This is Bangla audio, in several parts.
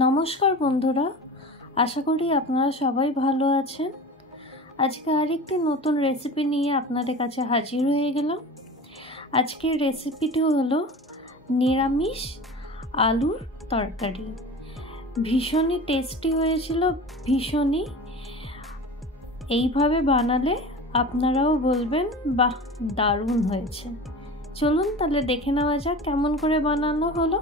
নমস্কার বন্ধুরা, আশা করি আপনারা সবাই ভালো আছেন। আজকে আরেকটি নতুন রেসিপি নিয়ে আপনাদের কাছে হাজির হয়ে গেলাম। আজকের রেসিপিটি হলো নিরামিষ আলুর তরকারি। ভীষণই টেস্টি হয়েছিল, ভীষণই। এইভাবে বানালে আপনারাও বলবেন বাহ, দারুণ হয়েছে। চলুন তাহলে দেখে নেওয়া যাক কেমন করে বানানো হলো।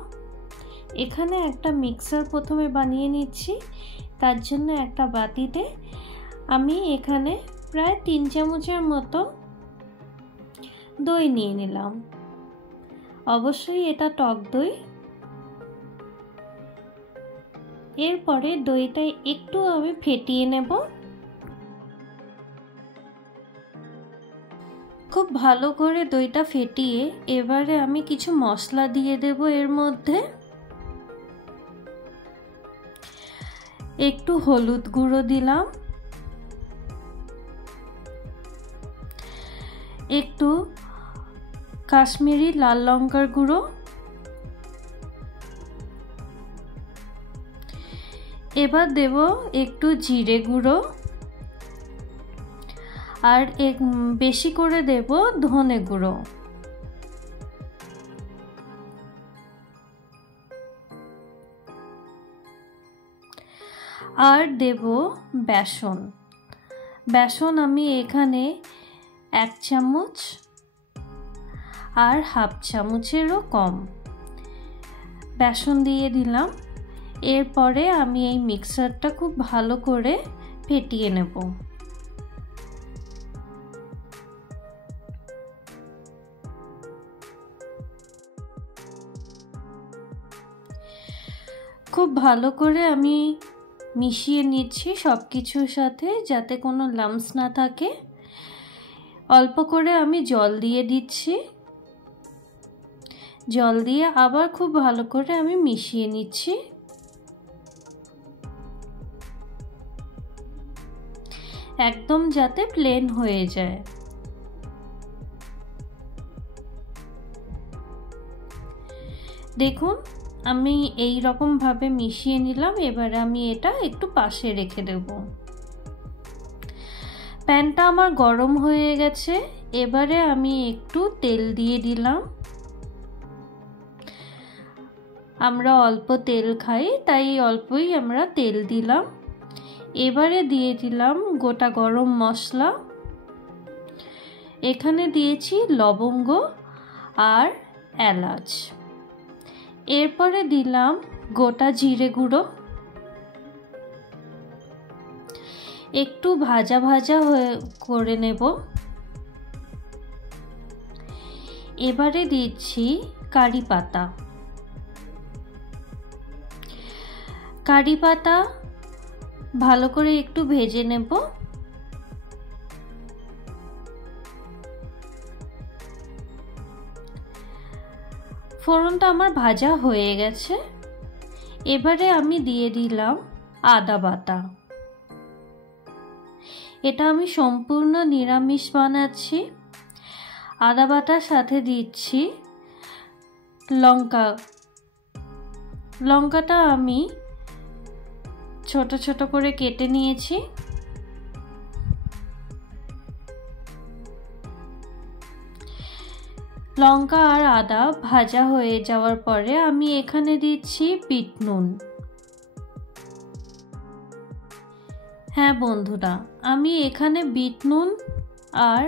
এখানে একটা মিক্সার প্রথমে বানিয়ে নিচ্ছি। তার জন্য একটা বাটিতে আমি এখানে প্রায় 3 চামচের মতো দই নিয়ে নিলাম। অবশ্যই এটা টক দই। এরপরে দইটা একটু আমি ফেটিয়ে নেব। খুব ভালো করে দইটা ফেটিয়ে এবারে আমি কিছু মশলা দিয়ে দেব এর মধ্যে। একটু হলুদ গুঁড়ো দিলাম, একটু কাশ্মীরি লাল লঙ্কার গুঁড়ো, এবার দেব একটু জিরে গুঁড়ো, আর বেশি করে দেব ধনে গুঁড়ো। আর দেব বেসন। বেসন আমি এখানে 1 চামচ আর হাফ চামচেরও কম বেসন দিয়ে দিলাম। এরপরে আমি এই মিক্সারটা খুব ভালো করে ফেটিয়ে নেব। খুব ভালো করে আমি মিশিয়ে নিচ্ছি সব কিছুর সাথে, যাতে কোনো লাম্পস না থাকে। অল্প করে আমি জল দিয়ে দিচ্ছি। জল দিয়ে আবার খুব ভালো করে আমি মিশিয়ে নিচ্ছি। একদম যাতে প্লেন হয়ে যায়। দেখুন আমি এই রকম ভাবে মিশিয়ে নিলাম। এবারে আমি এটা একটু পাশে রেখে দেব। প্যানটা আমার গরম হয়ে গেছে। এবারে আমি একটু তেল দিয়ে দিলাম। আমরা অল্প তেল খাই, তাই অল্পই আমরা তেল দিলাম। এবারে দিয়ে দিলাম গোটা গরম মশলা। এখানে দিয়েছি লবঙ্গ আর এলাচ। এরপরে দিলাম গোটা জিরে গুঁড়ো। একটু ভাজা ভাজা করে নেব। এবারে দিচ্ছি কারি পাতা। কারি পাতা ভালো করে একটু ভেজে নেব। ফোড়নটা আমার ভাজা হয়ে গেছে। এবারে আমি দিয়ে দিলাম আদা বাটা। এটা আমি সম্পূর্ণ নিরামিষ বানাচ্ছি। আদা বাটার সাথে দিচ্ছি লঙ্কা। লঙ্কাটা আমি ছোট ছোট করে কেটে নিয়েছি। লঙ্কা আর আদা ভাজা হয়ে যাওয়ার পরে আমি এখানে দিচ্ছি বিট নুন। হ্যাঁ বন্ধুরা, আমি এখানে বিট নুন আর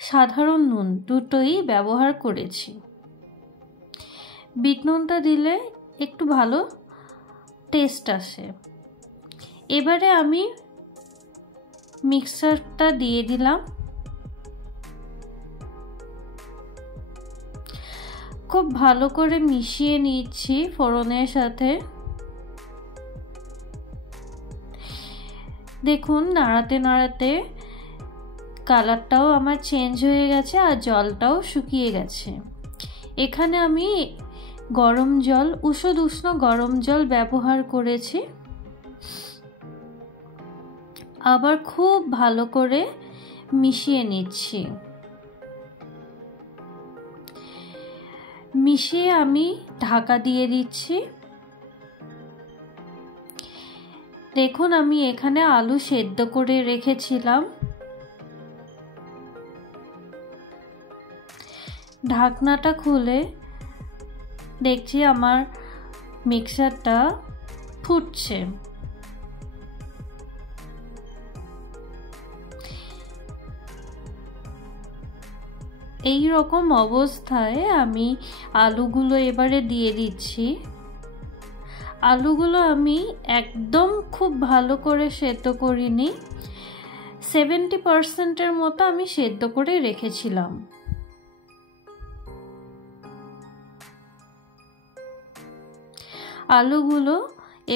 সাধারণ নুন দুটোই ব্যবহার করেছি। বিট নুনটা দিলে একটু ভালো টেস্ট আসে। এবারে আমি মিক্সারটা দিয়ে দিলাম। খুব ভালো করে মিশিয়ে নিচ্ছি ফোড়নের সাথে। দেখুন নাড়াতে নাড়াতে কালারটাও আমার চেঞ্জ হয়ে গেছে আর জলটাও শুকিয়ে গেছে। এখানে আমি গরম জল, উষ্ণ গরম জল ব্যবহার করেছি। আবার খুব ভালো করে মিশিয়ে নিচ্ছি। মিশিয়ে আমি ঢাকা দিয়ে দিচ্ছি। দেখুন আমি এখানে আলু সেদ্ধ করে রেখেছিলাম। ঢাকনাটা খুলে দেখছি আমার মিক্সারটা ফুটছে। এই রকম অবস্থায় আমি আলুগুলো এবারে দিয়ে দিচ্ছি। আলুগুলো আমি একদম খুব ভালো করে সেদ্ধ করিনি, 70% মতো আমি সেদ্ধ করে রেখেছিলাম। আলুগুলো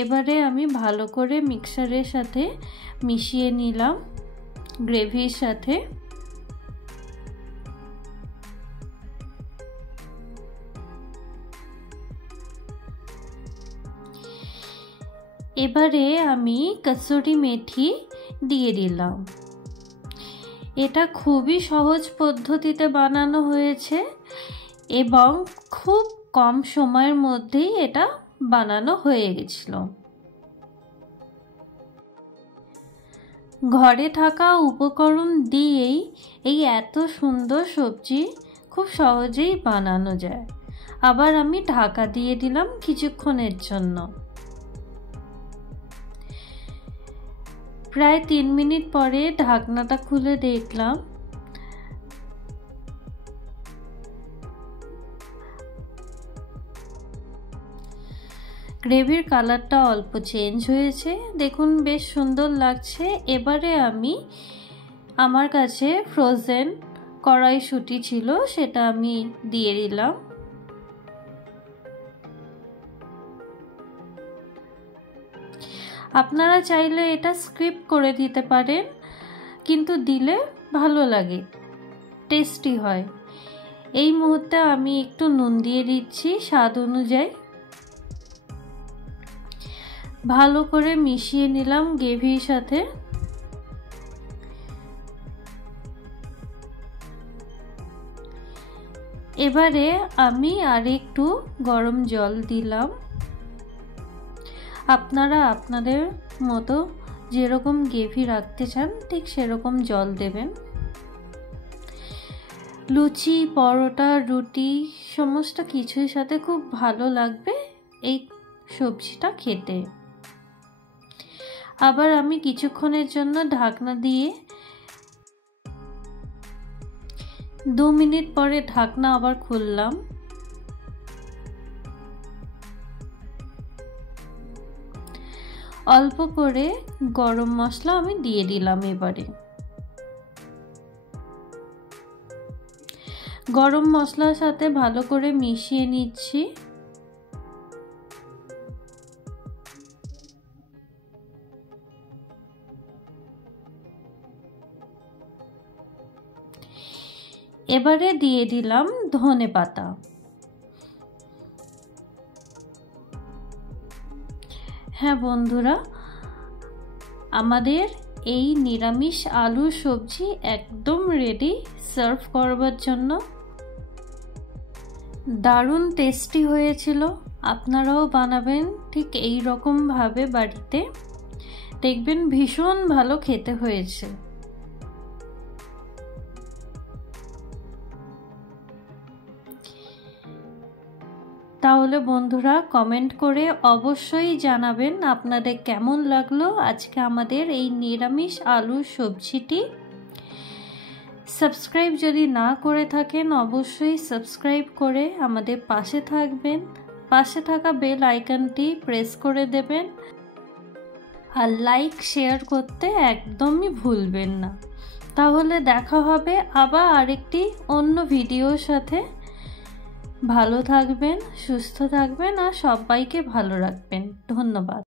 এবারে আমি ভালো করে মিক্সারের সাথে মিশিয়ে নিলাম গ্রেভির সাথে। এবারে আমি কসুরি মেথি দিয়ে দিলাম। এটা খুবই সহজ পদ্ধতিতে বানানো হয়েছে এবং খুব কম সময়ের মধ্যেই এটা বানানো হয়ে গেছিল। ঘরে থাকা উপকরণ দিয়েই এই এত সুন্দর সবজি খুব সহজেই বানানো যায়। আবার আমি ঢাকা দিয়ে দিলাম কিছুক্ষণের জন্য। প্রায় 3 মিনিট পরে ঢাকনাটা খুলে দেখলাম গ্রেভির কালারটা অল্প চেঞ্জ হয়েছে, দেখুন বেশ সুন্দর লাগছে। এবারে আমি আমার কাছে ফ্রোজেন কড়াইশুঁটি ছিল, সেটা আমি দিয়ে দিলাম। আপনারা চাইলে এটা স্কিপ করে দিতে পারেন, কিন্তু দিলে ভালো লাগে, টেস্টি হয়। এই মুহূর্তে আমি একটু নুন দিয়ে দিচ্ছি স্বাদ অনুযায়ী। ভালো করে মিশিয়ে নিলাম গ্রেভির সাথে। এবারে আমি আরেকটু গরম জল দিলাম। আপনারা আপনাদের মতো যেরকম গ্রেভি রাখতে চান ঠিক সেরকম জল দেবেন। লুচি, পরোটা, রুটি সমস্ত কিছুর সাথে খুব ভালো লাগবে এই সবজিটা খেতে। আবার আমি কিছুক্ষণের জন্য ঢাকনা দিয়ে 2 মিনিট পরে ঢাকনা আবার খুললাম। অল্প করে গরম মশলা আমি দিয়ে দিলাম। এবারে গরম মশলার সাথে ভালো করে মিশিয়ে নিচ্ছি। এবারে দিয়ে দিলাম ধনেপাতা। হ্যাঁ বন্ধুরা, আমাদের এই নিরামিষ আলুর সবজি একদম রেডি সার্ভ করবার জন্য। দারুণ টেস্টি হয়েছিল। আপনারাও বানাবেন ঠিক এই রকম ভাবে বাড়িতে, দেখবেন ভীষণ ভালো খেতে হয়েছে। তাহলে বন্ধুরা কমেন্ট করে অবশ্যই জানাবেন আপনাদের কেমন লাগলো আজকে আমাদের এই নিরামিষ আলুর সবজিটি। সাবস্ক্রাইব যদি না করে থাকেন অবশ্যই সাবস্ক্রাইব করে আমাদের পাশে থাকবেন। পাশে থাকা বেল আইকনটি প্রেস করে দেবেন আর লাইক শেয়ার করতে একদমই ভুলবেন না। তাহলে দেখা হবে আবার আরেকটি অন্য ভিডিওর সাথে। ভালো থাকবেন, সুস্থ থাকবেন আর সবাইকে ভালো রাখবেন। ধন্যবাদ।